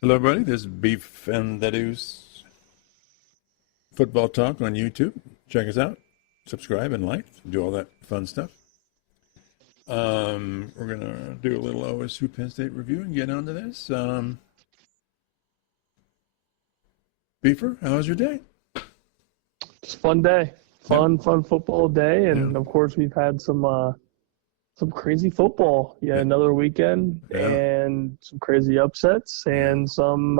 Hello, everybody. This is Beef and the Deuce Football Talk on YouTube. Check us out, subscribe, and like. Do all that fun stuff. We're gonna do a little OSU Penn State review and get onto this. Beefer, how was your day? It's a fun day, fun football day, and Yeah. of course we've had some crazy football. Yeah, another weekend, Yeah. and some crazy upsets, and some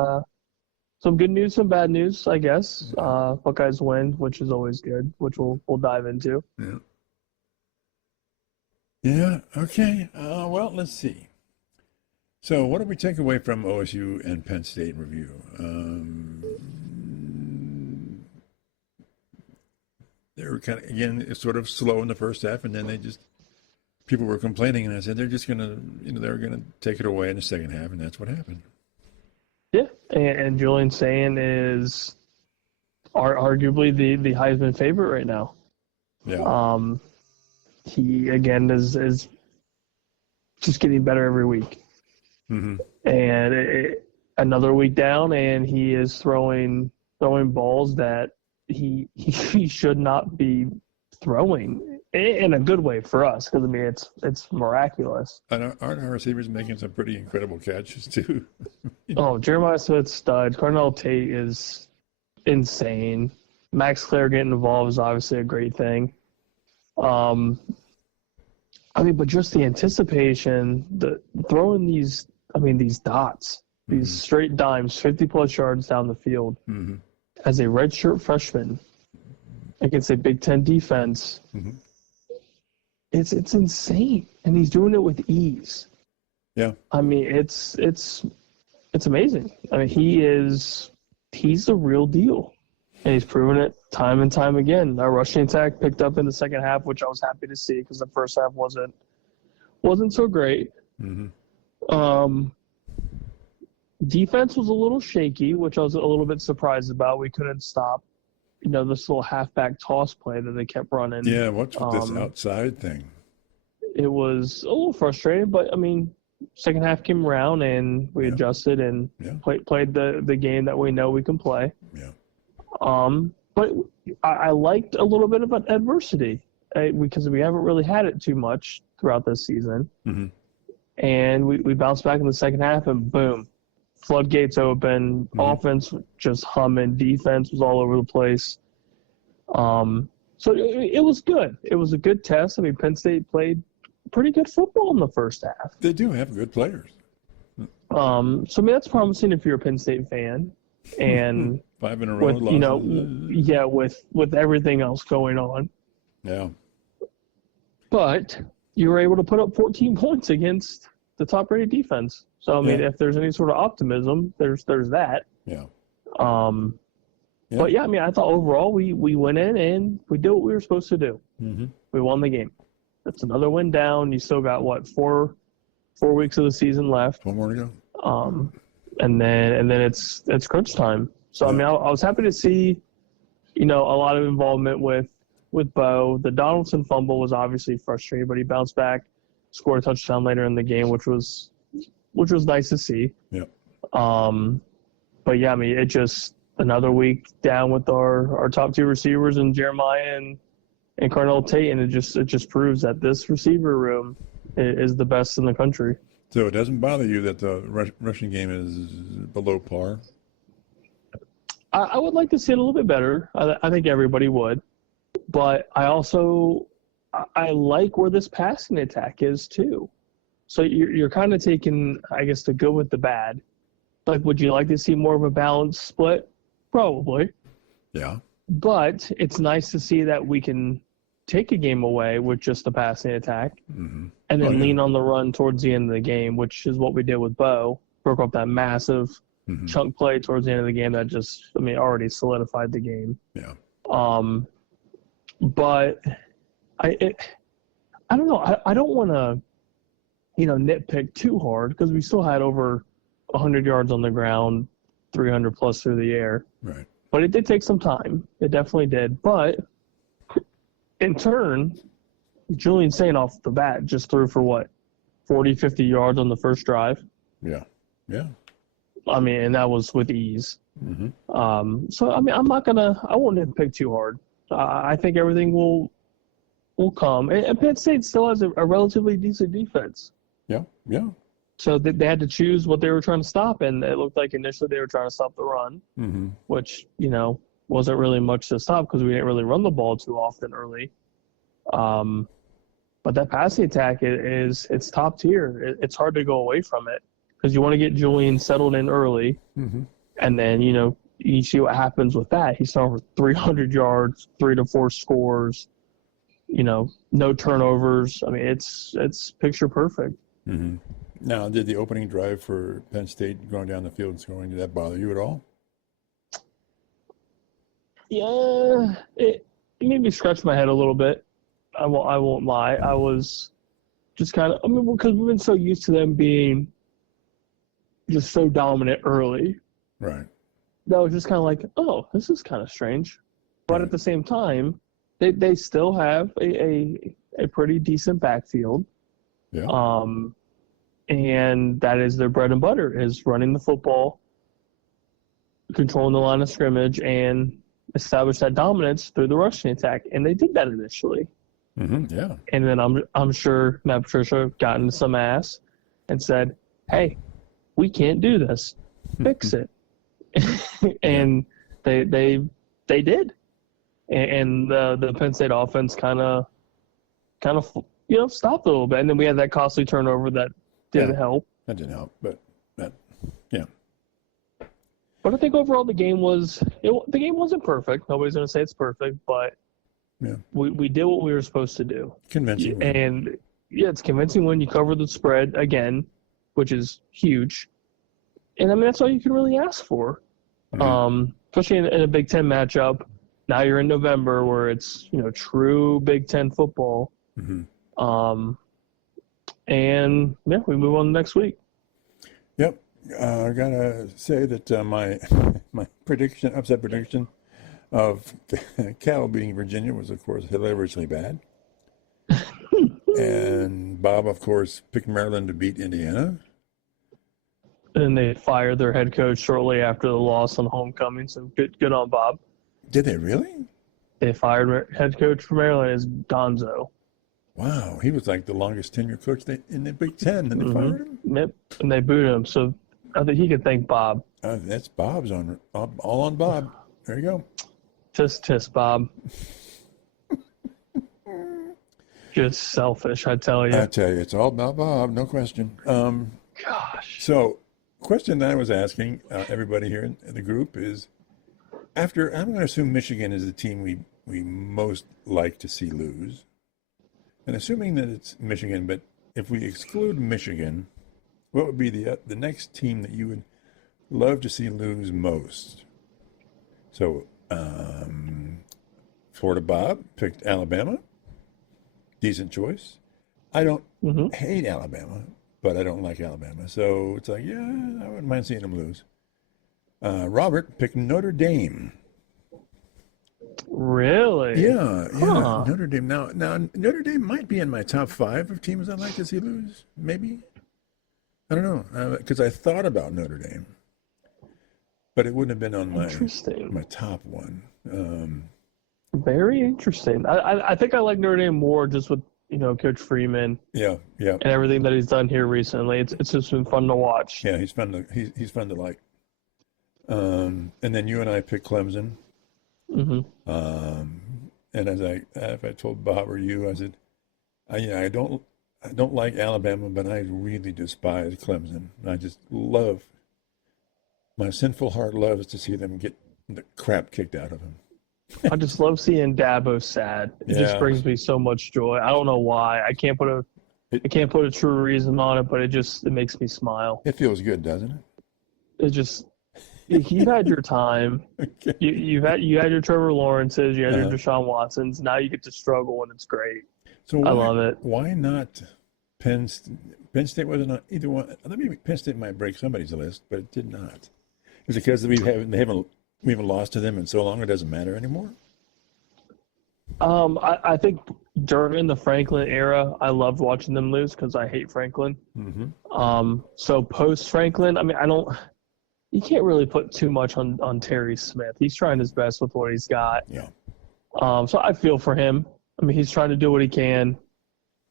good news, some bad news, I guess. Buckeyes win, which is always good, which we'll dive into. Yeah. Yeah. Okay. Well, let's see. So, what did we take away from OSU and Penn State review? They were kind of, again, sort of slow in the first half, and then people were complaining, and I said they're just going to, they're going to take it away in the second half, and that's what happened. Yeah, and Julian Sayin is arguably the Heisman favorite right now. Yeah. He again is just getting better every week. Mm-hmm. And another week down, and he is throwing balls that he should not be throwing in a good way for us, because I mean it's miraculous. And aren't our receivers making some pretty incredible catches too? Oh, Jeremiah Smith's stud. Cardinal Tate is insane. Max Clare getting involved is obviously a great thing. I mean, but just the anticipation, the throwing these dots, these straight dimes, 50-plus yards down the field, as a redshirt freshman against a Big Ten defense, it's insane, and he's doing it with ease. Yeah. I mean, it's amazing. I mean, he's the real deal, and he's proven it time and time again. Our rushing attack picked up in the second half, which I was happy to see, because the first half wasn't so great. Defense was a little shaky, which I was a little bit surprised about. We couldn't stop, this little halfback toss play that they kept running. Yeah, what's with this outside thing? It was a little frustrating, but I mean, second half came around and we adjusted and played the game that we know we can play. Yeah. But I liked a little bit of an adversity, because we haven't really had it too much throughout this season. And we bounced back in the second half, and boom, floodgates open, offense just humming, defense was all over the place. So it was good. It was a good test. I mean, Penn State played pretty good football in the first half. They do have good players. So I mean, that's promising if you're a Penn State fan. And 5 in a row losses. With everything else going on. Yeah. But you were able to put up 14 points against the top-rated defense. So I mean, if there's any sort of optimism, there's that. Yeah. But yeah, I mean, I thought overall we went in and we did what we were supposed to do. We won the game. That's another win down. You still got what, four weeks of the season left. One more to go. And then it's crunch time. So I mean, I was happy to see, a lot of involvement with Bo. The Donaldson fumble was obviously frustrating, but he bounced back, scored a touchdown later in the game, which was nice to see. Yeah. But yeah, I mean, it just another week down with our top two receivers and Jeremiah and Cardinal Tate, and it just proves that this receiver room is the best in the country. So it doesn't bother you that the rushing game is below par? I would like to see it a little bit better. I think everybody would. But I like where this passing attack is too. So you're kind of taking, I guess, the good with the bad. Like, would you like to see more of a balanced split? Probably. Yeah. But it's nice to see that we can take a game away with just the passing attack and then lean on the run towards the end of the game, which is what we did with Bo. Broke up that massive chunk play towards the end of the game that just, already solidified the game. Yeah. But I don't know. I don't want to, nitpick too hard, because we still had over 100 yards on the ground, 300 plus through the air. Right. But it did take some time. It definitely did. But in turn, Julian Sayin off the bat just threw for what, 40, 50 yards on the first drive. Yeah. Yeah. I mean, and that was with ease. So I mean, I won't nitpick too hard. I think everything will come. And Penn State still has a relatively decent defense. Yeah, yeah. So they had to choose what they were trying to stop, and it looked like initially they were trying to stop the run, which, wasn't really much to stop because we didn't really run the ball too often early. But that passing attack it's top tier. It's hard to go away from it because you want to get Julian settled in early, and then, you see what happens with that. He's throwing for 300 yards, 3 to 4 scores, no turnovers. I mean, it's picture perfect. Now, did the opening drive for Penn State going down the field and scoring, did that bother you at all? Yeah, it made me scratch my head a little bit. I won't lie. I was just kind of, because we've been so used to them being just so dominant early. Right. That was just kind of like, oh, this is kind of strange. But at the same time, they still have a pretty decent backfield. Yeah. And that is their bread and butter, is running the football, controlling the line of scrimmage, and establish that dominance through the rushing attack. And they did that initially. Yeah. And then I'm sure Matt Patricia got into some ass and said, hey, we can't do this. Fix it. And they did. And the Penn State offense kind of stopped a little bit. And then we had that costly turnover that didn't help. That didn't help, but yeah. But I think overall the game wasn't perfect. Nobody's going to say it's perfect, but we did what we were supposed to do. Convincing. And it's convincing when you cover the spread again, which is huge. And I mean, that's all you can really ask for. Especially in a Big Ten matchup. Now you're in November where it's, true Big Ten football. And we move on to next week. Yep. I gotta say that my upset prediction of Cal beating Virginia was, of course, hilariously bad. And Bob, of course, picked Maryland to beat Indiana. And they fired their head coach shortly after the loss on homecoming. So good on Bob. Did they really? They fired head coach for Maryland as Gonzo. Wow, he was like the longest tenured coach in the Big Ten, and they fired him. Yep, and they booted him. So I think he could thank Bob. That's Bob's all on Bob. There you go. Tisk, Bob. Just selfish, I tell you. I tell you, it's all about Bob, no question. Gosh. So, question that I was asking everybody here in the group is, I'm going to assume Michigan is the team we most like to see lose. And assuming that it's Michigan, but if we exclude Michigan, what would be the next team that you would love to see lose most? So, Florida Bob picked Alabama. Decent choice. I don't hate Alabama, but I don't like Alabama. So it's like, yeah, I wouldn't mind seeing them lose. Robert picked Notre Dame. Really? Yeah. Notre Dame. Now Notre Dame might be in my top 5 of teams I'd like to see lose. Maybe. I don't know. Because I thought about Notre Dame, but it wouldn't have been on my top one. Very interesting. I think I like Notre Dame more just with Coach Freeman. Yeah. And everything that he's done here recently. It's just been fun to watch. Yeah, he's fun to like. And then you and I picked Clemson. And if I told Bob or you, I said, I don't like Alabama, but I really despise Clemson. I just love, my sinful heart loves to see them get the crap kicked out of them. I just love seeing Dabo sad. It just brings me so much joy. I don't know why. I can't put a true reason on it, but it makes me smile. It feels good, doesn't it? It just, you've had your time. Okay. You had your Trevor Lawrences, you had your Deshaun Watsons. Now you get to struggle, and it's great. So I love it. Why not Penn State wasn't on either one? Maybe Penn State might break somebody's list, but it did not. Is it because we haven't lost to them in so long it doesn't matter anymore? I think during the Franklin era, I loved watching them lose because I hate Franklin. So post Franklin, I mean, you can't really put too much on Terry Smith. He's trying his best with what he's got. Yeah. So I feel for him. I mean, he's trying to do what he can.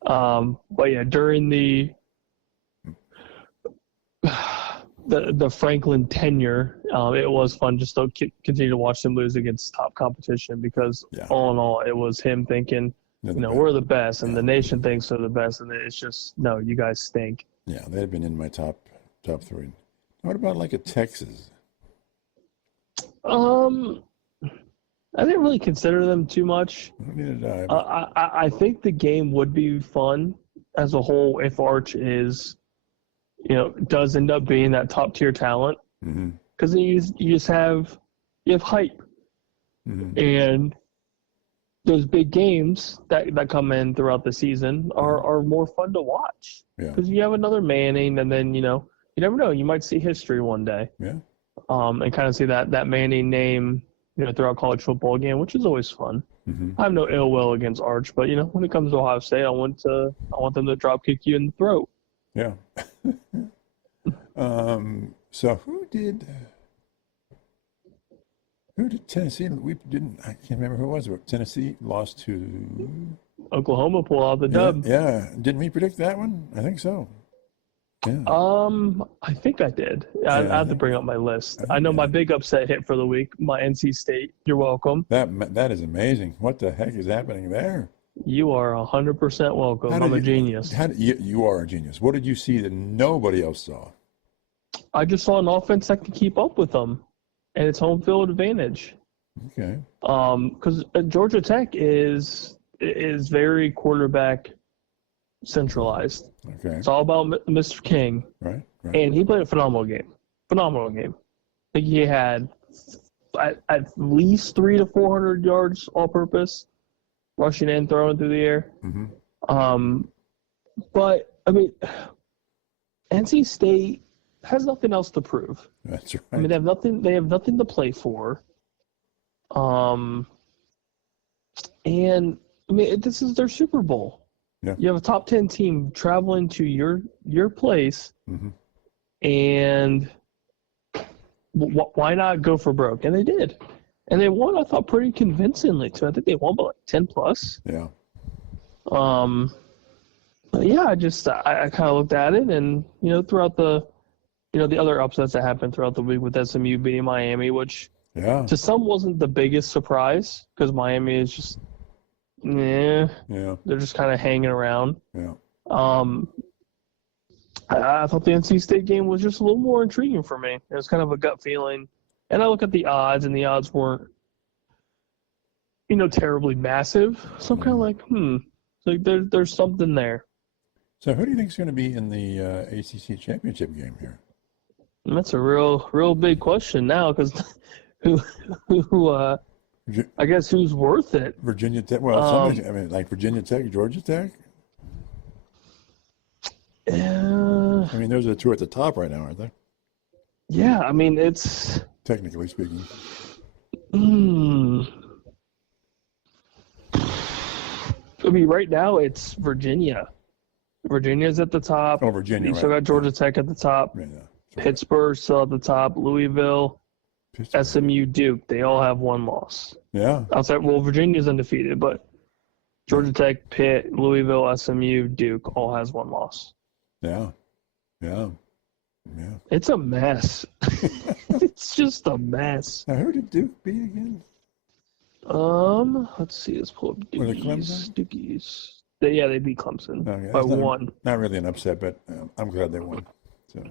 But yeah, during the Franklin tenure, it was fun just to continue to watch them lose against top competition because all in all, it was him thinking, we're the best, and the nation thinks they're the best, and it's just, no, you guys stink. Yeah, they had been in my top three. What about like a Texas? I didn't really consider them too much. Neither did I. I think the game would be fun as a whole if Arch does end up being that top tier talent, because you have hype, and those big games that come in throughout the season are more fun to watch because you have another Manning, and then you never know, you might see history one day, and kind of see that Manning name throughout college football again, which is always fun. I have no ill will against Arch, but when it comes to Ohio State, I want them to drop kick you in the throat. Yeah. So who did Tennessee? I can't remember who it was, but Tennessee lost to Oklahoma. Pull out the dub. Yeah. Didn't we predict that one? I think so. Yeah. I think I did. I have to bring up my list. I know my big upset hit for the week, my NC State. You're welcome. That is amazing. What the heck is happening there? You are 100% welcome. I'm a genius. You are a genius. What did you see that nobody else saw? I just saw an offense that can keep up with them, and it's home field advantage. Okay. Because Georgia Tech is very quarterback centralized. Okay. It's all about Mr. King. Right. And he played a phenomenal game. I think he had at least 300 to 400 yards all-purpose, rushing and throwing through the air. But I mean, NC State has nothing else to prove. That's right. I mean, they have nothing to play for. And I mean, this is their Super Bowl. Yeah. You have a top 10 team traveling to your place, and why not go for broke? And they did. And they won, I thought, pretty convincingly, too. I think they won by like 10 plus. Yeah. But yeah, I kind of looked at it, and, throughout the other upsets that happened throughout the week with SMU beating Miami, which to some wasn't the biggest surprise because Miami is just, they're just kind of hanging around. Yeah. I thought the NC State game was just a little more intriguing for me. It was kind of a gut feeling. And I look at the odds, and the odds weren't, terribly massive. So I'm kind of like, like there's something there. So who do you think is going to be in the ACC championship game here? And that's a real big question now, because who I guess who's worth it? Virginia Tech. Well, like Virginia Tech, Georgia Tech. I mean, those are the two at the top right now, aren't they? Yeah, I mean, it's technically speaking. I mean, right now it's Virginia. Virginia's at the top. Oh, Virginia. You still got Georgia Tech at the top. Yeah. Pittsburgh still at the top. Louisville, SMU, Duke. They all have one loss. Yeah. Outside, Virginia's undefeated, but Georgia Tech, Pitt, Louisville, SMU, Duke all has one loss. Yeah. It's a mess. It's just a mess. Now, who did Duke beat again? Let's see. Let's pull up Dookies. Was it Clemson? Dookies. They beat Clemson by one. Not really an upset, but I'm glad they won. So.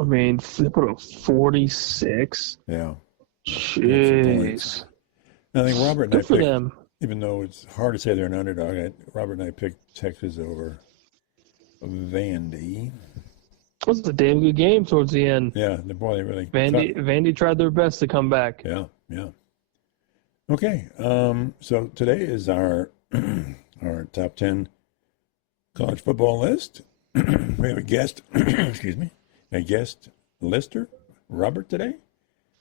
I mean, they put up 46. Yeah. Jeez. I think Robert and Good for them. Even though it's hard to say they're an underdog, Robert and I picked Texas over Vandy. It was a damn good game towards the end. Yeah, they really. Vandy tried their best to come back. Yeah. Okay, so today is our top 10 college football list. We have a guest, a guest lister, Robert, today.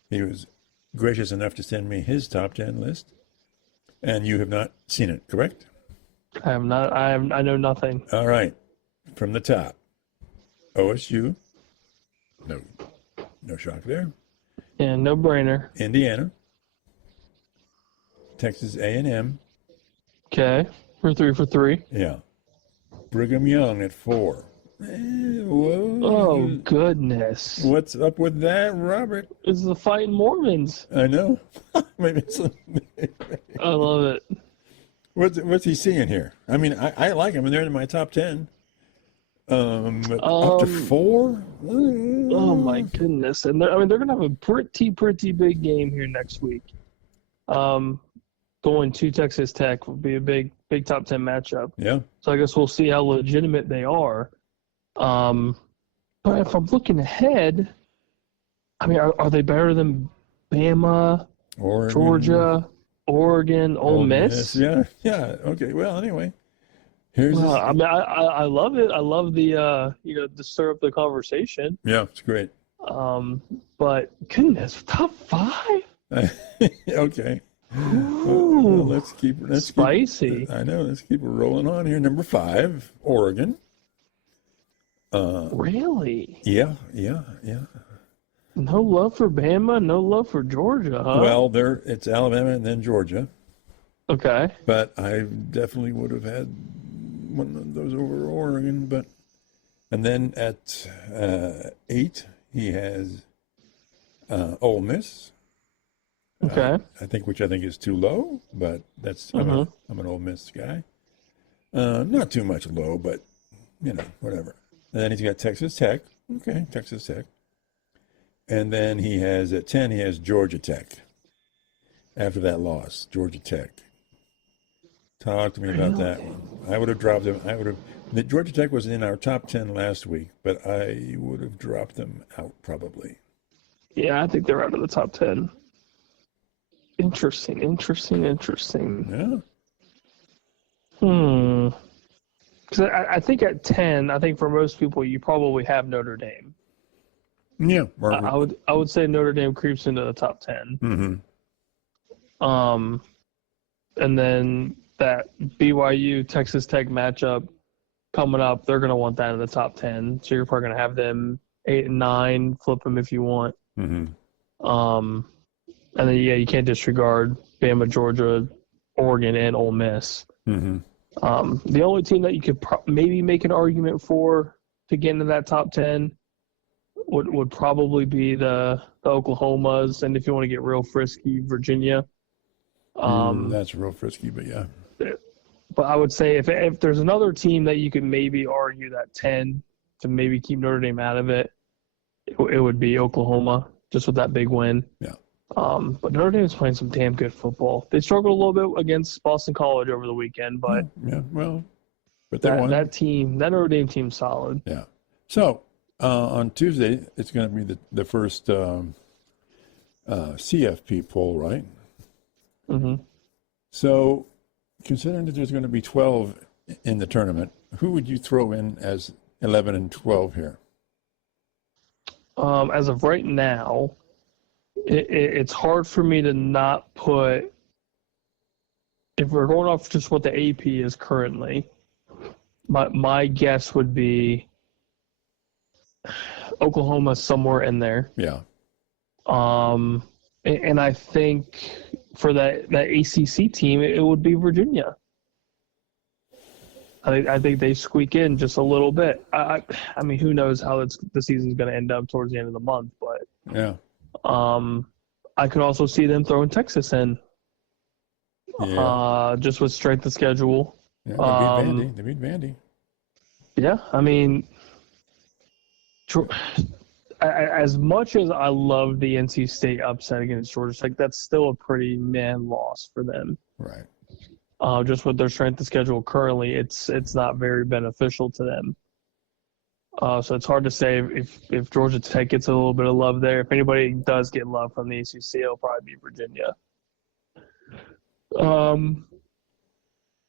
He was gracious enough to send me his top 10 list, and you have not seen it, correct? I have not. I know nothing. All right, from the top, OSU. No, No shock there. Yeah, no brainer. Indiana. Texas A&M. Okay, we're 3 for 3. Yeah. Brigham Young at 4. Whoa. Oh, goodness. What's up with that, Robert? This is the fighting Mormons. I know. Maybe it's I love it. What's he seeing here? I mean, I like him, and they're in my top 10. But up to 4? Oh, my goodness. And they're going to have a pretty big game here next week. Going to Texas Tech will be a big top 10 matchup. Yeah. So I guess we'll see how legitimate they are. But if I'm looking ahead, I mean, are they better than Bama, Oregon, Georgia, Oregon, Ole Miss? Yeah. Okay. Well, anyway, I mean, I love it. I love the to stir up the conversation. Yeah, it's great. But goodness, top 5. Okay. Ooh, well, let's keep spicy. I know. Let's keep it rolling on here. Number 5, Oregon. Really? Yeah. No love for Bama, no love for Georgia, huh? Well, it's Alabama and then Georgia. Okay. But I definitely would have had one of those over Oregon. And then at 8, he has Ole Miss. Okay. Which I think is too low, but I'm an Ole Miss guy. Not too much low, but whatever. And then he's got Texas Tech. Okay, Texas Tech. And then he has at 10, he has Georgia Tech. After that loss, Georgia Tech. Talk to me about that one. I would have dropped them. The Georgia Tech was in our top 10 last week, but I would have dropped them out probably. Yeah, I think they're out of the top 10. Interesting. Yeah. Because I think at 10, I think for most people, you probably have Notre Dame. Yeah. I would say Notre Dame creeps into the top 10. Mm-hmm. And then that BYU Texas Tech matchup coming up, they're going to want that in the top 10. So you're probably going to have them 8 and 9, flip them if you want. Mm-hmm. And then, you can't disregard Bama, Georgia, Oregon, and Ole Miss. Mm-hmm. The only team that you could maybe make an argument for to get into that top 10 would probably be the Oklahomas, and if you want to get real frisky, Virginia. That's real frisky, but yeah. But I would say if there's another team that you could maybe argue that 10 to maybe keep Notre Dame out of it, it would be Oklahoma, just with that big win. Yeah. But Notre Dame is playing some damn good football. They struggled a little bit against Boston College over the weekend, but but they won. That Notre Dame team's solid. Yeah. So on Tuesday, it's going to be the first CFP poll, right? Mm-hmm. So, considering that there's going to be 12 in the tournament, who would you throw in as 11 and 12 here? As of right now, it's hard for me to not put, if we're going off just what the AP is currently, my guess would be Oklahoma somewhere in there. Yeah. And I think for that ACC team, it would be Virginia. I think they squeak in just a little bit. I mean, who knows how the season's going to end up towards the end of the month, but yeah. I could also see them throwing Texas in. Yeah. Just with strength of schedule. Yeah, they beat Vandy. Yeah, I mean, as much as I love the NC State upset against Georgia Tech, that's still a pretty loss for them. Right. Just with their strength of schedule currently, it's not very beneficial to them. So it's hard to say if Georgia Tech gets a little bit of love there. If anybody does get love from the ACC, it'll probably be Virginia.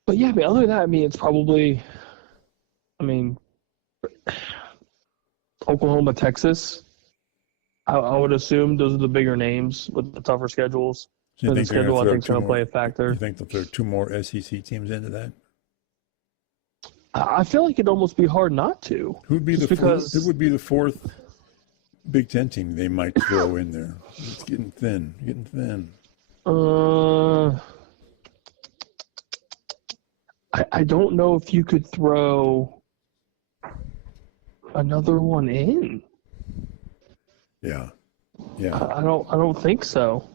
But yeah, other than that, I mean, it's probably, Oklahoma, Texas. I would assume those are the bigger names with the tougher schedules. So the schedule, I think, is going to play a factor. You think they'll throw 2 more SEC teams into that? I feel like it'd almost be hard not to. Who would be the fourth Big Ten team they might throw in there? It's getting thin. Getting thin. I don't know if you could throw another one in. Yeah. Yeah. I don't think so.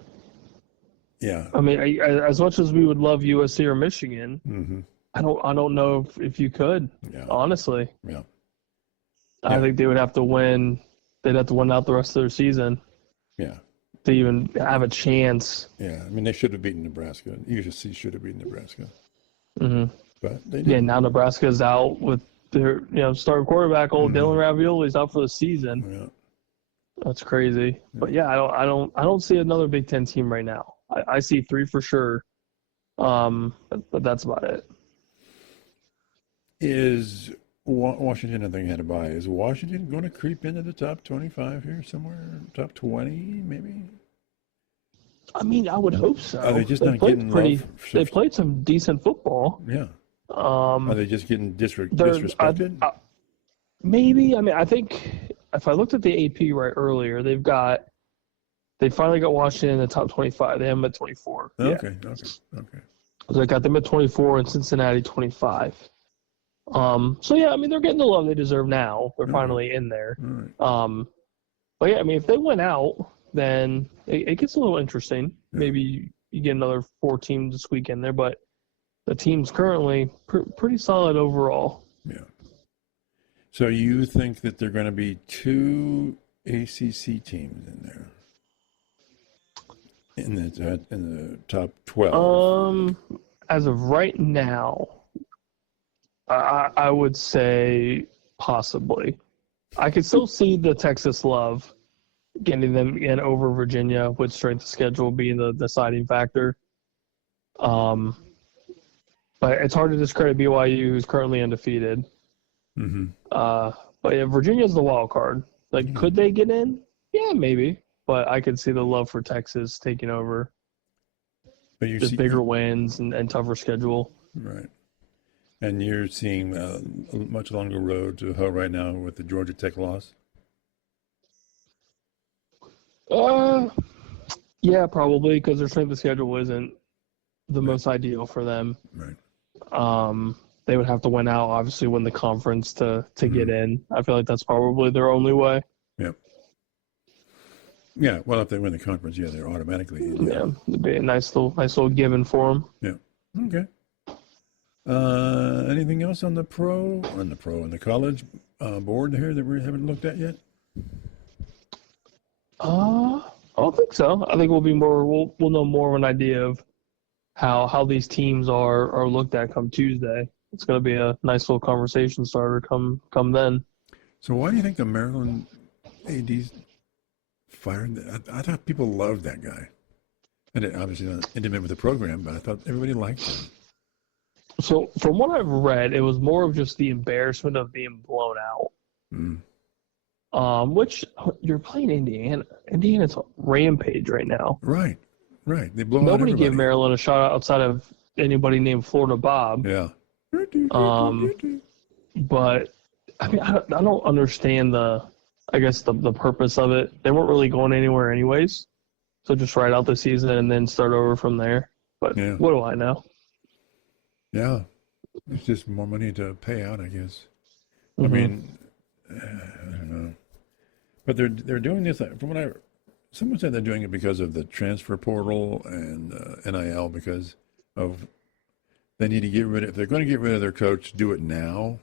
Yeah. I mean, as much as we would love USC or Michigan, Mm-hmm. I don't know if you could. Yeah. Honestly. Yeah. I think they would have to win. They'd have to win out the rest of their season. Yeah. To even have a chance. Yeah. I mean, they should have beaten Nebraska. USC should have beaten Nebraska. Mm-hmm. But they didn't. Yeah. Now Nebraska's out with their starting quarterback, old Dylan Ravioli's out for the season. Yeah. That's crazy. But yeah, I don't see another Big Ten team right now. I see 3 for sure. But that's about it. Is Washington, I think, had a bye. Is Washington going to creep into the top 25 here somewhere? Top 20, maybe? I mean, I would hope so. Are they just not getting love? They played some decent football. Yeah. Are they just getting disrespected? Maybe. I mean, I think if I looked at the AP right earlier, they finally got Washington in the top 25. They have them at 24. Okay. Yeah. Okay. So they got them at 24 and Cincinnati 25. So yeah, I mean, they're getting the love they deserve now. They're finally in there. Right. But yeah, I mean, if they win out, then it gets a little interesting. Yeah. Maybe you get another 4 teams to squeak in there, but the team's currently pretty solid overall. Yeah. So you think that there are going to be 2 ACC teams in there in the top 12? As of right now, I would say possibly. I could still see the Texas love getting them in over Virginia with strength of schedule being the deciding factor. But it's hard to discredit BYU, who's currently undefeated. Mm-hmm. But yeah, Virginia's the wild card. Like, could they get in? Yeah, maybe. But I could see the love for Texas taking over. But you just bigger wins and tougher schedule. Right. And you're seeing a much longer road to hoe right now with the Georgia Tech loss? Yeah, probably, because their strength of schedule isn't the most ideal for them. Right. They would have to win out, obviously, win the conference to get in. I feel like that's probably their only way. Yep. Yeah, well, if they win the conference, yeah, they're automatically in. Yeah, it'd be a nice little given for them. Yeah. Okay. Anything else on the college board here that we haven't looked at yet? I don't think so. I think we'll know more of an idea of how these teams are looked at come Tuesday. It's going to be a nice little conversation starter come then. So why do you think the Maryland AD's fired? I thought people loved that guy. And it obviously not intimate with the program, but I thought everybody liked him. So from what I've read, it was more of just the embarrassment of being blown out. Which you're playing Indiana. Indiana's a rampage right now. Right. They blow out Nobody gave Maryland a shot outside of anybody named Florida Bob. Yeah. But I mean, I don't understand the purpose of it. They weren't really going anywhere anyways. So just ride out the season and then start over from there. But What do I know? Yeah. It's just more money to pay out, I guess. Mm-hmm. I mean, I don't know. But they're doing this, from someone said they're doing it because of the transfer portal and NIL, because of they need to if they're going to get rid of their coach, do it now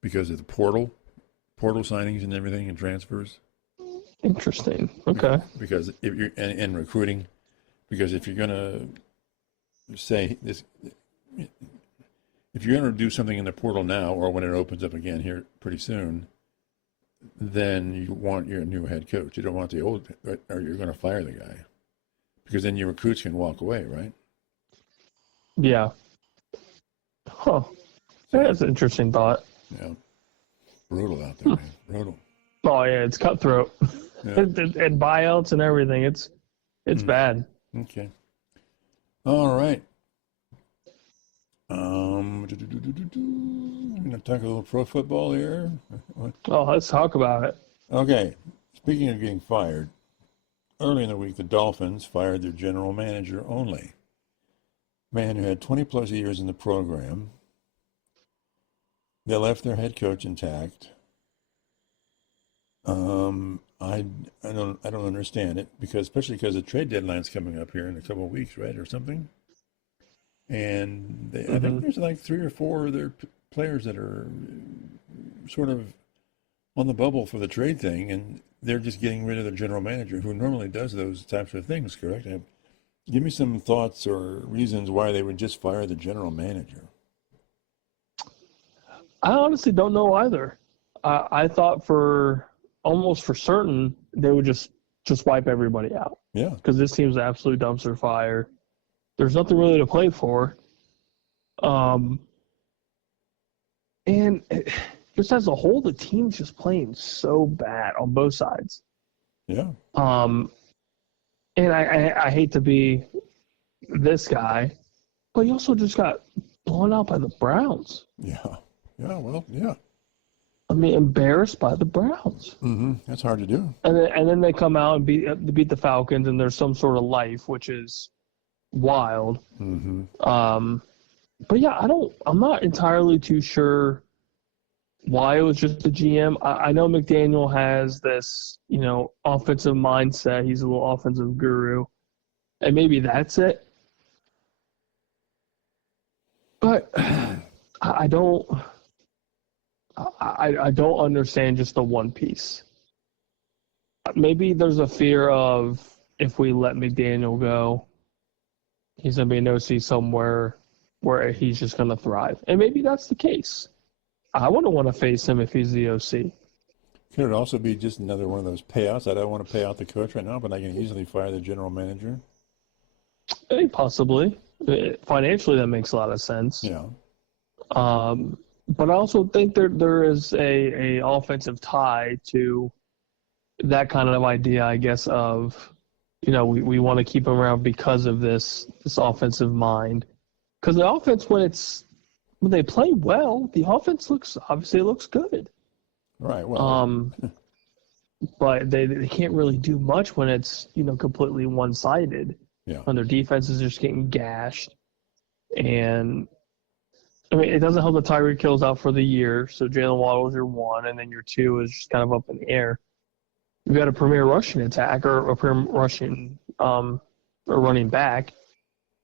because of the portal signings and everything and transfers. Interesting. Okay. Because if you're and recruiting, because if you're going to say this, if you're going to do something in the portal now or when it opens up again here pretty soon, then you want your new head coach. You don't want the old, or you're going to fire the guy, because then your recruits can walk away, right? Yeah. Huh. That's an interesting thought. Yeah. Brutal out there, man. Brutal. Oh yeah, it's cutthroat. Yeah. And buyouts and everything. It's bad. Okay. All right. I'm going to talk a little pro football here. Oh, let's talk about it. Okay. speaking of getting fired, early in the week, the Dolphins fired their general manager only. Man who had 20 plus years in the program. They left their head coach intact. I don't understand it especially because the trade deadline's coming up here in a couple of weeks, right, or something. And I think there's like 3 or 4 of their players that are sort of on the bubble for the trade thing, and they're just getting rid of the general manager who normally does those types of things, correct? Give me some thoughts or reasons why they would just fire the general manager. I honestly don't know either. I thought almost for certain they would just wipe everybody out. Yeah. Because this team's an absolute dumpster fire. There's nothing really to play for. And just as a whole, the team's just playing so bad on both sides. Yeah. And I hate to be this guy, but he also just got blown out by the Browns. Yeah. Yeah, well, yeah. I mean, embarrassed by the Browns. Mm-hmm. That's hard to do. And then they come out and beat the Falcons, and there's some sort of life, which is wild. Mm-hmm. But yeah, I'm not entirely too sure why it was just the GM. I know McDaniel has this, offensive mindset. He's a little offensive guru, and maybe that's it. But I don't understand just the one piece. Maybe there's a fear of if we let McDaniel go, he's going to be an OC somewhere where he's just going to thrive. And maybe that's the case. I wouldn't want to face him if he's the OC. Could it also be just another one of those payouts? I don't want to pay out the coach right now, but I can easily fire the general manager. Possibly. Financially, that makes a lot of sense. Yeah. But I also think there is a offensive tie to that kind of idea, I guess, of, we want to keep him around because of this offensive mind. Because the offense, when they play well, the offense looks good. Right. Well. But they can't really do much when it's completely one-sided. Yeah. When their defense is just getting gashed, and I mean, it doesn't help that Tyreek Hill's out for the year, so Jalen Waddle is your 1, and then your 2 is just kind of up in the air. You've got a premier rushing attack or a premier rushing or running back,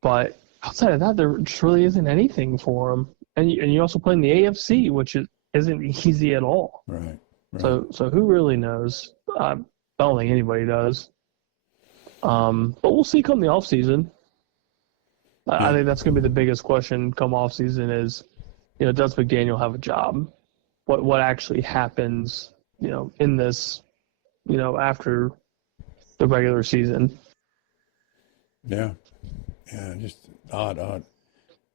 but outside of that, there just really isn't anything for him. And you also play in the AFC, which isn't easy at all. Right. So who really knows? I don't think anybody does. But we'll see come the offseason. I think that's going to be the biggest question come offseason is, does McDaniel have a job? What actually happens, in this, after the regular season? Yeah. Yeah, just odd.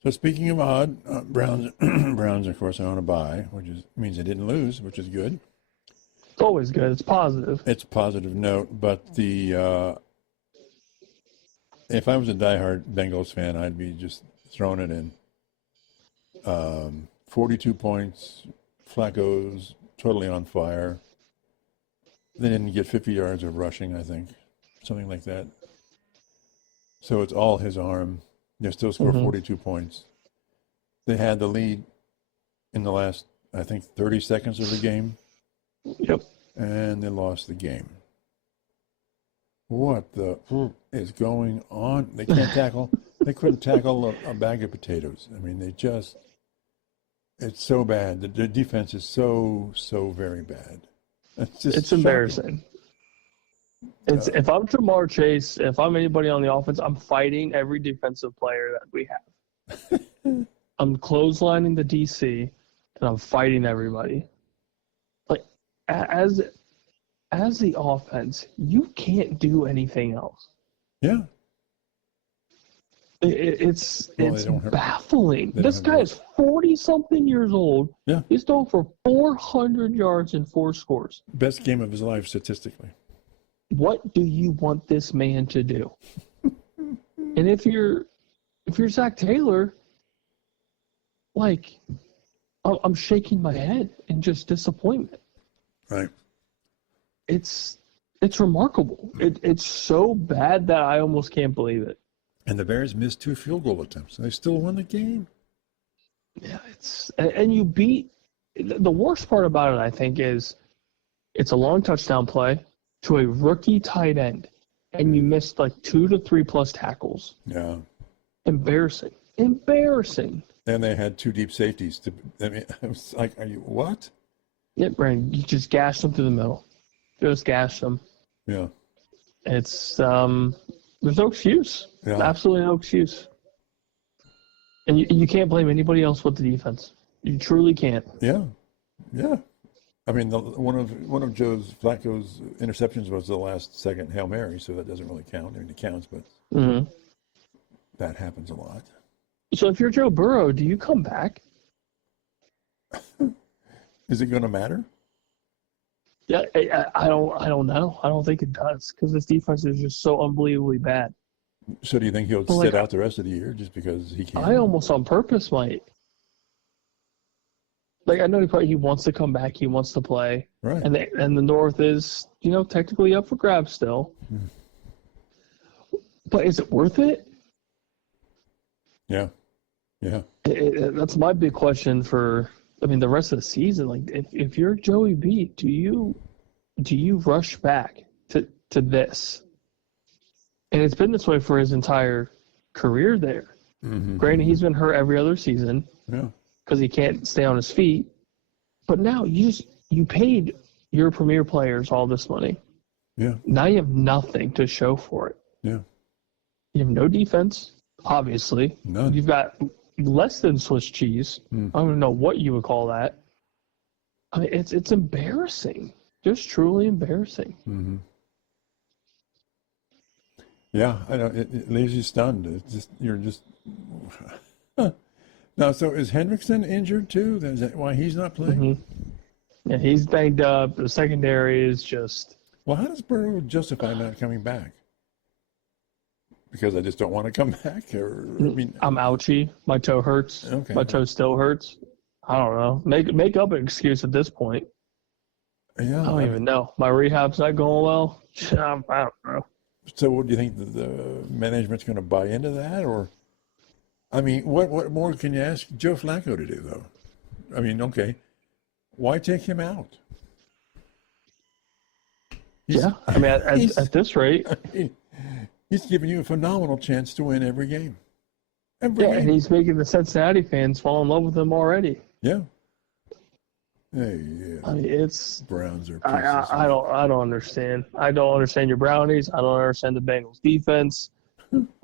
So speaking of odd, Browns, of course, are on a bye, which means they didn't lose, which is good. It's always good. It's positive. It's a positive note, but if I was a diehard Bengals fan, I'd be just throwing it in. 42 points, Flacco's totally on fire. They didn't get 50 yards of rushing, I think, something like that. So it's all his arm. They still score 42 points. They had the lead in the last, I think, 30 seconds of the game. Yep. And they lost the game. What the is going on? They can't tackle. They couldn't tackle a bag of potatoes. I mean, it's so bad. The defense is so very bad. It's embarrassing. If I'm Jamar Chase, if I'm anybody on the offense, I'm fighting every defensive player that we have. I'm clotheslining the DC, and I'm fighting everybody. Like as the offense, you can't do anything else. Yeah. It's baffling. This guy is 40-something years old. Yeah. He's thrown for 400 yards and 4 scores. Best game of his life statistically. What do you want this man to do? And if you're Zach Taylor, like, I'm shaking my head in just disappointment. Right. It's It's remarkable. It's so bad that I almost can't believe it. And the Bears missed 2 field goal attempts. They still won the game. Yeah, and you beat. The worst part about it, I think, is it's a long touchdown play to a rookie tight end, and you missed like 2 to 3 plus tackles. Yeah. Embarrassing. And they had 2 deep safeties. I was like, are you what? Yeah, Brandon, you just gashed them through the middle. Just gashed them. Yeah. It's there's no excuse. Yeah. Absolutely no excuse. And you can't blame anybody else but the defense. You truly can't. Yeah. Yeah. I mean, one of Joe Flacco's interceptions was the last second Hail Mary, so that doesn't really count. I mean, it counts, but that happens a lot. So if you're Joe Burrow, do you come back? Is it going to matter? Yeah, I don't know. I don't think it does because this defense is just so unbelievably bad. So do you think he'll sit out the rest of the year just because he can? I almost on purpose might. Like, I know he wants to come back. He wants to play. Right. And the North is, technically up for grabs still. But is it worth it? Yeah. Yeah. That's my big question for, the rest of the season. Like, if you're Joey B, do you rush back to this? And it's been this way for his entire career there. Mm-hmm. Granted, he's been hurt every other season. Yeah. Because he can't stay on his feet. But now you paid your premier players all this money. Yeah. Now you have nothing to show for it. Yeah. You have no defense, obviously. None. You've got less than Swiss cheese. I don't even know what you would call that. I mean, it's embarrassing. Just truly embarrassing. Mm-hmm. Yeah, I know. It leaves you stunned. You're just. Now, so is Hendrickson injured too? Is that why he's not playing? Mm-hmm. Yeah, he's banged up. The secondary is just. Well, how does Burrow justify not coming back? Because I just don't want to come back, I'm ouchy. My toe hurts. Okay. My toe still hurts. I don't know. Make up an excuse at this point. Yeah. I don't even know. My rehab's not going well. I don't know. So, what do you think the management's going to buy into that, or? I mean, what more can you ask Joe Flacco to do, though? I mean, okay, why take him out? At this rate. He's giving you a phenomenal chance to win every game. And he's making the Cincinnati fans fall in love with him already. Yeah. Hey, yeah. I mean, it's Browns are. I don't understand. I don't understand your Brownies. I don't understand the Bengals defense.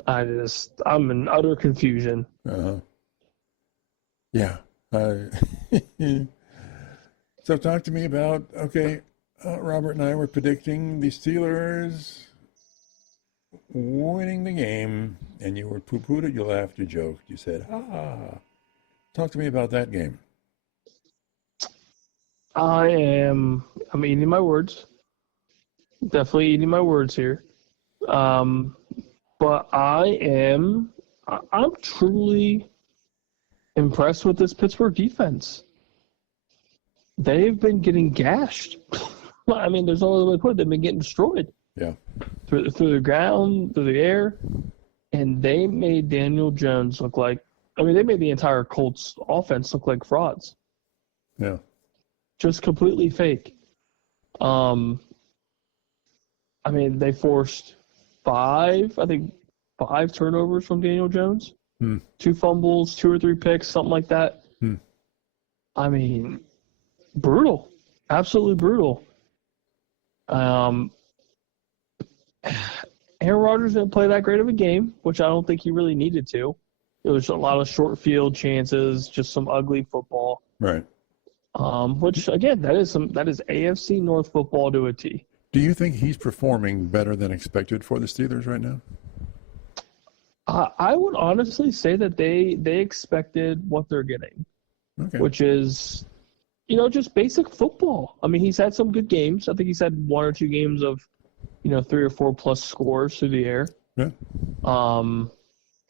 I'm in utter confusion. Yeah. So talk to me about, Robert and I were predicting the Steelers winning the game, and you were poo-pooed it, you laughed, you joked, you said, Talk to me about that game. I'm eating my words. Definitely eating my words here. But I'm truly impressed with this Pittsburgh defense. They've been getting gashed. I mean, there's no other way to put it. They've been getting destroyed. Yeah. Through the ground, through the air. And they made Daniel Jones look like – they made the entire Colts offense look like frauds. Yeah. Just completely fake. They forced five turnovers from Daniel Jones. 2 fumbles, 2 or 3 picks, something like that. Brutal. Absolutely brutal. Aaron Rodgers didn't play that great of a game, which I don't think he really needed to. It was a lot of short field chances, just some ugly football. Right. Which again, that is AFC North football to a T. Do you think he's performing better than expected for the Steelers right now? I would honestly say that they expected what they're getting, which is, just basic football. I mean, he's had some good games. I think he's had 1 or 2 games of, 3 or 4 plus scores through the air. Yeah.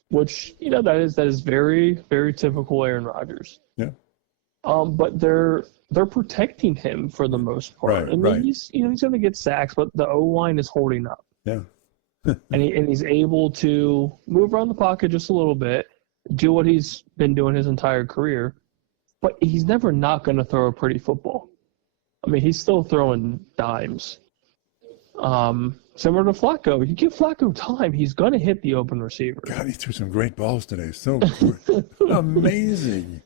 Which that is very, very typical Aaron Rodgers. Yeah. But they're protecting him for the most part. Right, I mean, right. he's going to get sacks, but the O-line is holding up. Yeah. and he's able to move around the pocket just a little bit, do what he's been doing his entire career, but he's never not going to throw a pretty football. I mean, he's still throwing dimes. Similar to Flacco. You give Flacco time, he's going to hit the open receiver. God, he threw some great balls today. So amazing.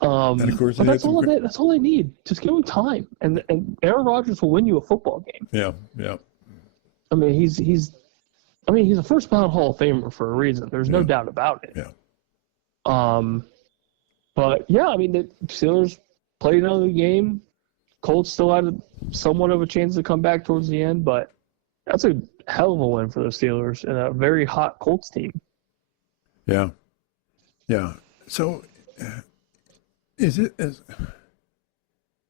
And of course, but that's all they need. Just give him time, and Aaron Rodgers will win you a football game. Yeah, yeah. I mean, he's a first ballot Hall of Famer for a reason. There's no doubt about it. Yeah. But yeah, I mean, the Steelers played another game. Colts still had somewhat of a chance to come back towards the end, but that's a hell of a win for the Steelers and a very hot Colts team. Yeah. Yeah. So, is it as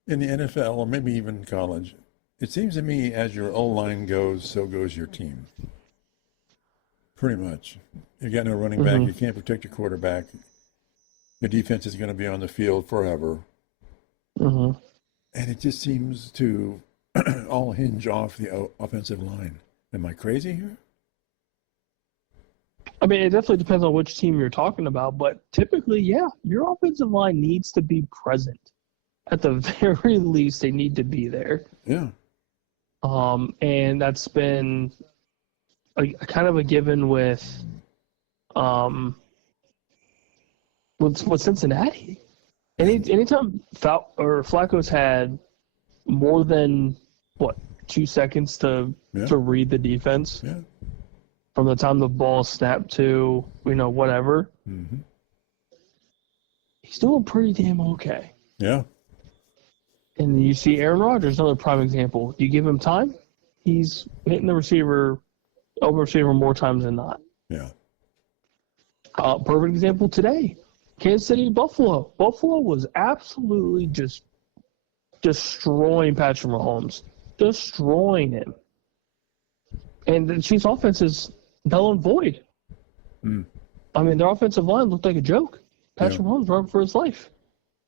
in the NFL or maybe even college? It seems to me as your O-line goes, so goes your team. Pretty much. You got no running back. You can't protect your quarterback. The defense is going to be on the field forever. Mm-hmm. And it just seems to all hinge off the offensive line. Am I crazy here? I mean, it definitely depends on which team you're talking about, but typically, yeah, your offensive line needs to be present. At the very least, they need to be there. Yeah. And that's been a kind of a given with Cincinnati. Anytime Flacco's had more than 2 seconds to read the defense from the time the ball snapped to whatever, he's doing pretty damn okay. Yeah. And you see Aaron Rodgers, another prime example. You give him time, he's hitting the open receiver more times than not. Yeah. Perfect example today. Kansas City, Buffalo. Buffalo was absolutely just destroying Patrick Mahomes. Destroying him. And the Chiefs' offense is null and void. I mean, their offensive line looked like a joke. Patrick Mahomes running for his life.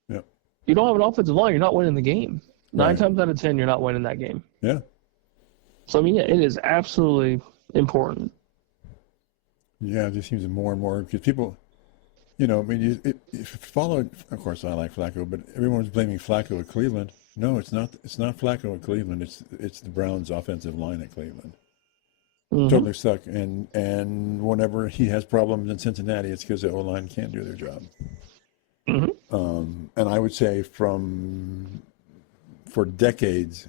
Yeah. You don't have an offensive line, you're not winning the game. 9 times out of 10, you're not winning that game. Yeah. So, I mean, it is absolutely important. Yeah, it just seems more and more because people, if you follow, of course, I like Flacco, but everyone's blaming Flacco at Cleveland. No, it's not. It's not Flacco at Cleveland. It's the Browns' offensive line at Cleveland. Totally suck. And whenever he has problems in Cincinnati, it's because the O-line can't do their job. And I would say for decades,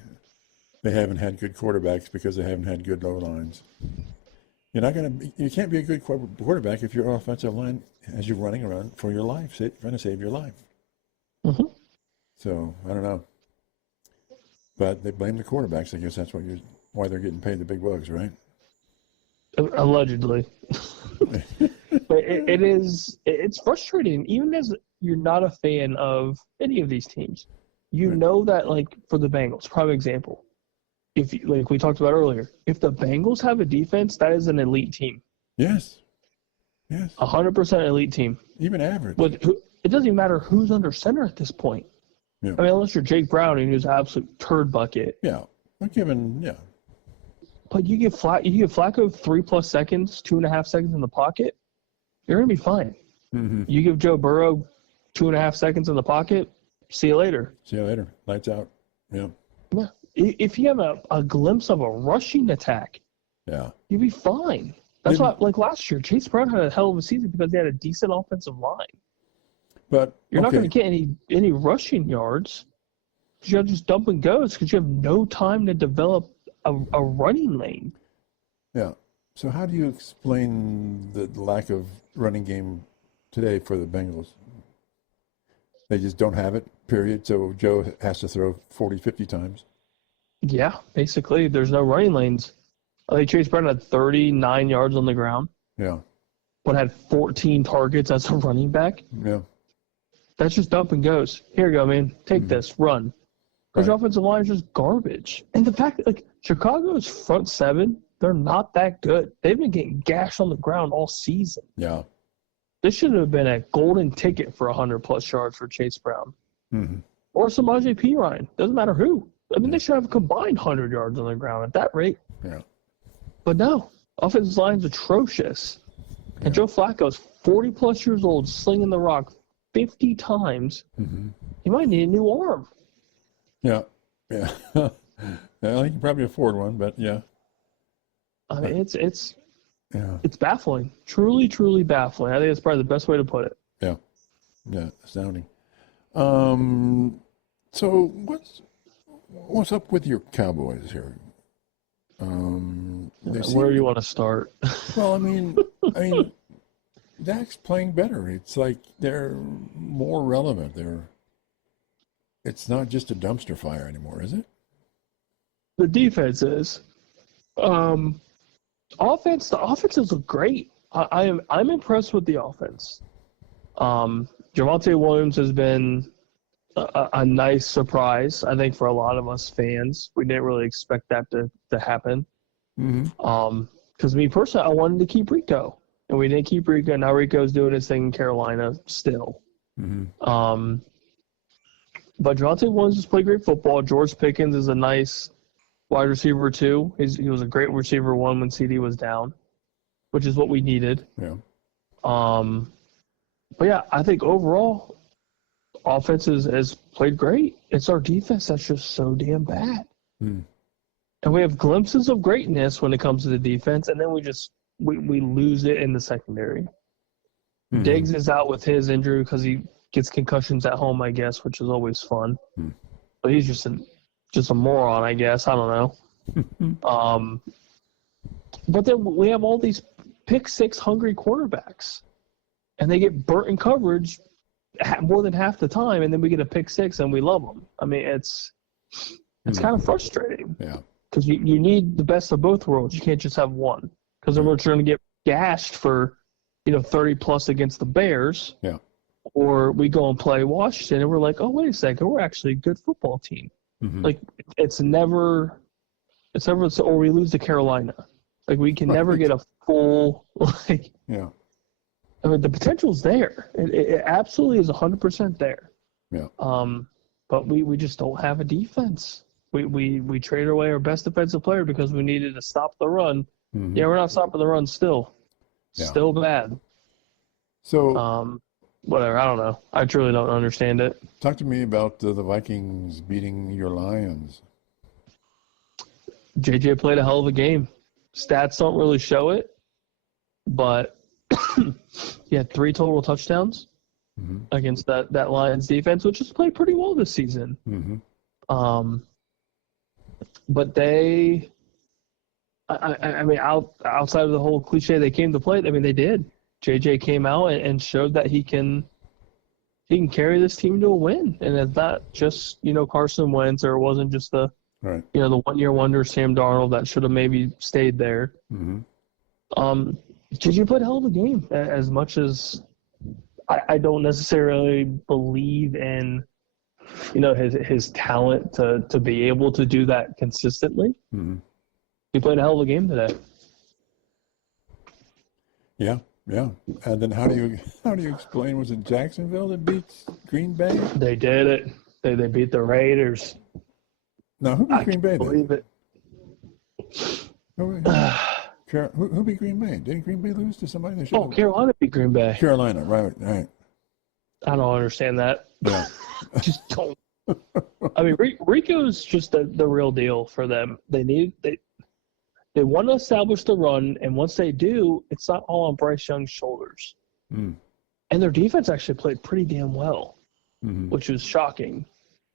they haven't had good quarterbacks because they haven't had good O-lines. You can't be a good quarterback if your offensive line has you running around for your life, trying to save your life. So I don't know, but they blame the quarterbacks. I guess that's why they're getting paid the big bucks, right? Allegedly. But it's frustrating, even as you're not a fan of any of these teams. You know that, like, for the Bengals, prime example. If like we talked about earlier, if the Bengals have a defense, that is an elite team. Yes. 100% elite team. Even average. But it doesn't even matter who's under center at this point. Yeah. I mean, unless you're Jake Browning, who's an absolute turd bucket. Yeah. But you give Flacco 3+ seconds, 2.5 seconds in the pocket, you're gonna be fine. You give Joe Burrow 2.5 seconds in the pocket, see you later. Lights out. Yeah. Yeah. If you have a glimpse of a rushing attack, you'd be fine. That's why, like last year, Chase Brown had a hell of a season because he had a decent offensive line. But you're not going to get any rushing yards. You're just dump and goes because you have no time to develop a running lane. Yeah. So how do you explain the lack of running game today for the Bengals? They just don't have it, period. So Joe has to throw 40, 50 times. Yeah, basically, there's no running lanes. I think Chase Brown had 39 yards on the ground. Yeah. But had 14 targets as a running back. Yeah. That's just dump and goes. Here you go, man. Take this. Run. Because your offensive line is just garbage. And the fact that, like, Chicago's front seven, they're not that good. They've been getting gashed on the ground all season. Yeah. This should have been a golden ticket for 100+ yards for Chase Brown. or Samaje Perine. Doesn't matter who. I mean, they should have a combined 100 yards on the ground at that rate. Yeah. But no, offensive line's atrocious. And Joe Flacco's 40-plus years old, slinging the rock 50 times. He might need a new arm. Yeah. Well, he can probably afford one, but yeah. I mean, it's baffling. Truly, truly baffling. I think that's probably the best way to put it. Yeah, astounding. So what's up with your Cowboys here? Where do you want to start? Well, I mean, Dak's playing better. It's like they're more relevant. It's not just a dumpster fire anymore, is it? The defense is. The offenses look great. I'm impressed with the offense. Javonte Williams has been a nice surprise, I think, for a lot of us fans. We didn't really expect that to happen. Because me personally, I wanted to keep Rico, and we didn't keep Rico. Now Rico's doing his thing in Carolina still. But Javonte Williams has played great football. George Pickens is a nice wide receiver too. He was a great receiver one when CD was down, which is what we needed. Yeah. But yeah, I think overall, offense has played great. It's our defense that's just so damn bad. And we have glimpses of greatness when it comes to the defense, and then we lose it in the secondary. Diggs is out with his injury because he gets concussions at home, I guess, which is always fun. But he's just a moron, I guess. I don't know. But then we have all these pick six hungry quarterbacks, and they get burnt in coverage more than half the time, and then we get a pick six and we love them. I mean, it's kind of frustrating. Yeah. Because you need the best of both worlds. You can't just have one. Because then we're trying to get gashed for, 30-plus against the Bears. Yeah. Or we go and play Washington, and we're like, oh, wait a second, we're actually a good football team. Like, it's never, or we lose to Carolina. Like, we can never get a full, Yeah. I mean, the potential's there. It absolutely is 100% there. Yeah. But we just don't have a defense. We traded away our best defensive player because we needed to stop the run. Yeah, we're not stopping the run still. Yeah. Still bad. So whatever, I don't know. I truly don't understand it. talk to me about the Vikings beating your Lions. JJ played a hell of a game. Stats don't really show it, but he had 3 total touchdowns against that Lions defense, which has played pretty well this season. But they, I mean, outside of the whole cliche, they came to play. I mean, they did. JJ came out and showed that he can carry this team to a win, and it's not just Carson Wentz, or it wasn't just the the 1-year wonder Sam Darnold that should have maybe stayed there. JJ played a hell of a game. As much as I don't necessarily believe in his talent to be able to do that consistently. He played a hell of a game today. Yeah. And then how do you explain? Was it Jacksonville that beat Green Bay? They did it. They beat the Raiders. No, who beat Green Bay? Believe it. Who beat Green Bay? Didn't Green Bay lose to somebody? Carolina beat Green Bay. Carolina, right. I don't understand that. Yeah. Just don't. I mean, Rico's just the real deal for them. They want to establish the run, and once they do, it's not all on Bryce Young's shoulders. And their defense actually played pretty damn well, which was shocking.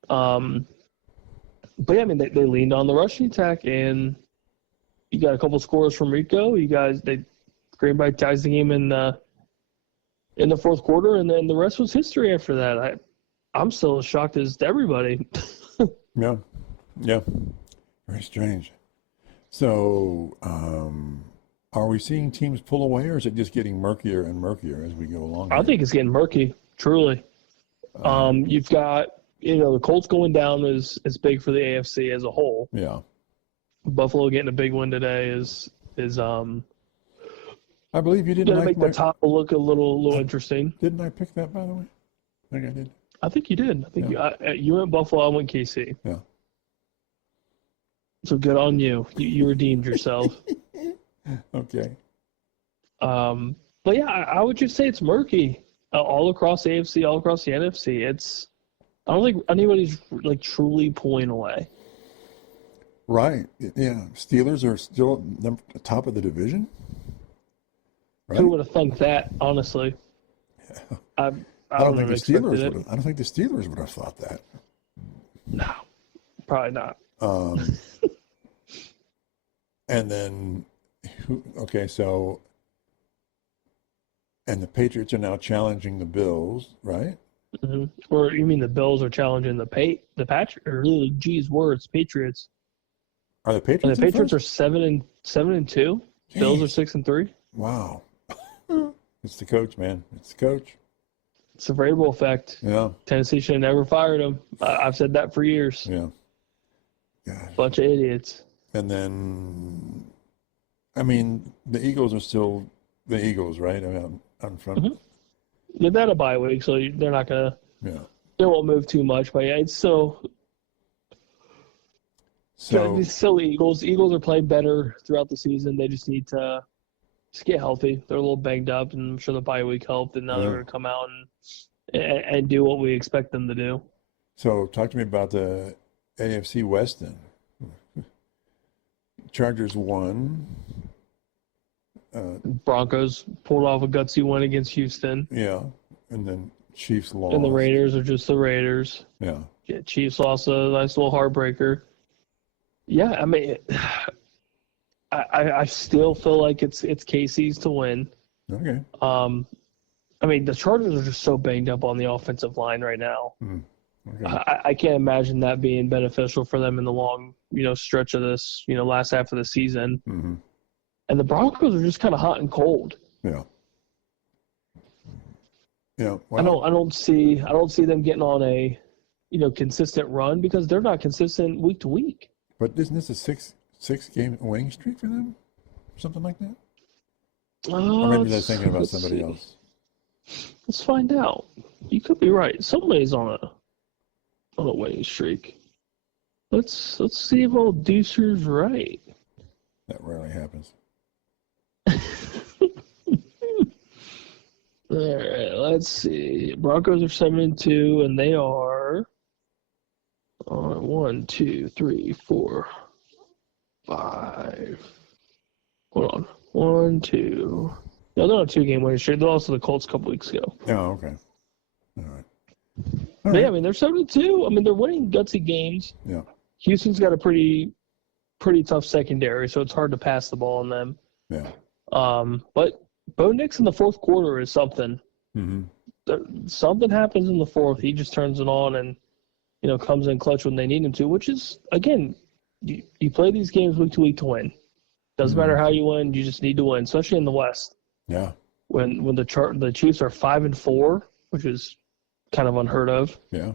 But yeah, I mean, they leaned on the rushing attack, and you got a couple scores from Rico. Green Bay ties the game in the fourth quarter, and then the rest was history after that. I'm still as shocked as everybody. Yeah. Very strange. So, are we seeing teams pull away, or is it just getting murkier and murkier as we go along? I think it's getting murky, truly. You've got, the Colts going down is big for the AFC as a whole. Yeah. Buffalo getting a big win today is I believe you didn't make the top look a little interesting. Didn't I pick that, by the way? I think I did. I think you did. I think you went Buffalo. I went KC. Yeah. So good on you. You redeemed yourself. Okay. But yeah, I would just say it's murky all across the AFC, all across the NFC. I don't think anybody's like truly pulling away. Right. Yeah. Steelers are still top of the division. Right? Who would have thunk that? Honestly, Yeah. I don't think the Steelers it. would have. I don't think the Steelers would have thought that. No, probably not. And then, okay, so, and the Patriots are now challenging the Bills, right? Mm-hmm. Or you mean the Bills are challenging the Patriots? Or really, geez, words, Patriots. Are the Patriots? And the Patriots are 7-2. Jeez. Bills are 6-3. Wow. It's the coach, man. It's the coach. It's a variable effect. Yeah. Tennessee should have never fired him. I've said that for years. Yeah. Gosh. Bunch of idiots. And then, I mean, the Eagles are still the Eagles, right? I mean, I'm from. Mm-hmm. They've had a bye week, so they're not gonna. Yeah. They won't move too much, but yeah, it's still. So it's still the Eagles. The Eagles are playing better throughout the season. They just need to just get healthy. They're a little banged up, and I'm sure the bye week helped. And now they're going to come out and do what we expect them to do. So talk to me about the AFC West then. Chargers won. Broncos pulled off a gutsy win against Houston. Yeah, and then Chiefs lost. And the Raiders are just the Raiders. Yeah. Chiefs lost a nice little heartbreaker. Yeah, I mean, I still feel like it's KC's to win. Okay. I mean, the Chargers are just so banged up on the offensive line right now. Okay. I can't imagine that being beneficial for them in the long, stretch of this, last half of the season. Mm-hmm. And the Broncos are just kind of hot and cold. Yeah. Yeah. Well, I don't see them getting on a, consistent run because they're not consistent week to week. But isn't this a six game winning streak for them? Something like that? Or maybe they're thinking about somebody else. Let's find out. You could be right. Somebody's on a winning streak. Let's see if old Deucer's right. That rarely happens. All right, let's see. Broncos are 7-2, and they are 1, 2, 3, 4, 5. Hold on. 1, 2. No, they're on a 2-game winning streak. They're also the Colts a couple weeks ago. Oh, okay. All right. But yeah, I mean, they're 7-2. I mean, they're winning gutsy games. Yeah. Houston's got a pretty tough secondary, so it's hard to pass the ball on them. Yeah. But Bo Nix in the fourth quarter is something. Mm-hmm. Something happens in the fourth. He just turns it on and, comes in clutch when they need him to, which is, again, you play these games week to week to win. Doesn't matter how you win, you just need to win, especially in the West. Yeah. When the Chiefs are 5-4, which is kind of unheard of. Yeah.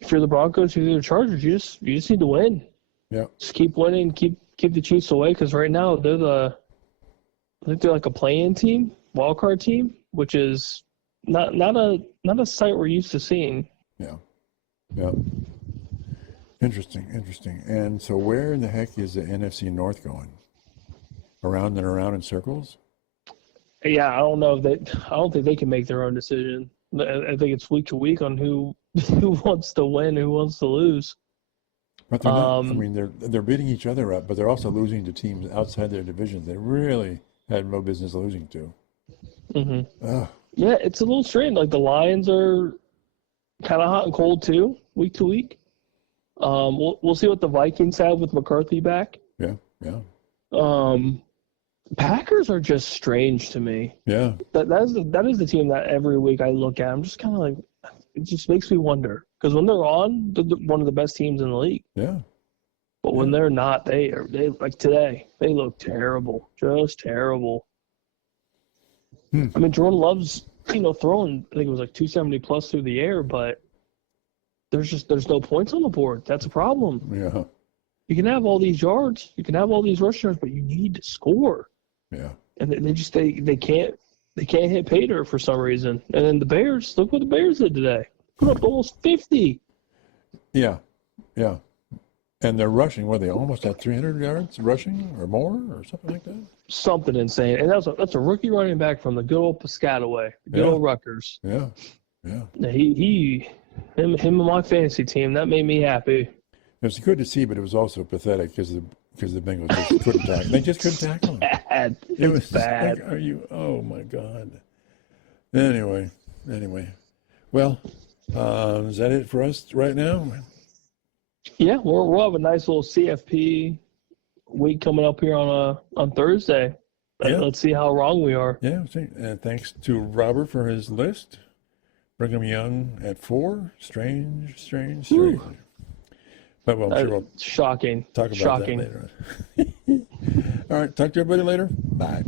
If you're the Broncos, if you're the Chargers, you just need to win. Yeah. Just keep winning, keep the Chiefs away, because right now I think they're like a play-in team, wild card team, which is not a sight we're used to seeing. Yeah. Yeah. Interesting. And so where in the heck is the NFC North going? Around and around in circles? Yeah, I don't think they can make their own decision. I think it's week to week on who wants to win, who wants to lose. But they're not, I mean, they're beating each other up, but they're also losing to teams outside their divisions they really had no business losing to. Mm-hmm. Yeah, it's a little strange. Like the Lions are kind of hot and cold too, week to week. We'll see what the Vikings have with McCarthy back. Yeah. Packers are just strange to me. Yeah. That is the team that every week I look at. I'm just kind of like, it just makes me wonder because when they're on, they're one of the best teams in the league. Yeah. But when they're not, they like today. They look terrible, just terrible. I mean, Jordan Love's throwing. I think it was like 270 plus through the air, but there's no points on the board. That's a problem. Yeah. You can have all these yards, you can have all these rush yards, but you need to score. Yeah. And they can't they can't hit pay dirt for some reason. And then the Bears, look what the Bears did today. Put up almost 50. Yeah. And they're rushing. What, they almost had 300 yards rushing or more or something like that? Something insane. And that's a rookie running back from the good old Piscataway, the good old Rutgers. Yeah. Him and my fantasy team, that made me happy. It was good to see, but it was also pathetic because the Bengals just couldn't tackle. They just couldn't tackle him. Bad. It was bad. Like, oh my God. Anyway. Well, is that it for us right now? Yeah, we'll have a nice little CFP week coming up here on Thursday. Yeah. Let's see how wrong we are. Yeah. Thanks to Robert for his list. Brigham Young at 4. Strange. But well, I'm sure we'll Shocking. talk about that later on. All right. Talk to everybody later. Bye.